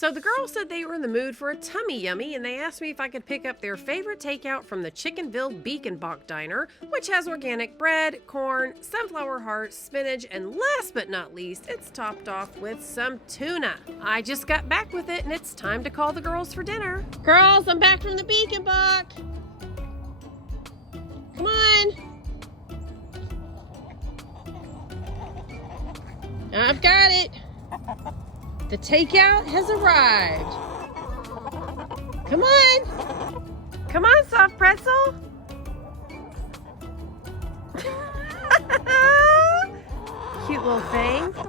So the girls said they were in the mood for a tummy yummy, and they asked me if I could pick up their favorite takeout from the Chickenville Beak and Bawk Diner, which has organic bread, corn, sunflower hearts, spinach, and last but not least, it's topped off with some tuna. I just got back with it, and it's time to call the girls for dinner. Girls, I'm back from the Beak and Bawk. Come on. I've got it. The takeout has arrived. Come on. Come on, soft pretzel. Cute little thing.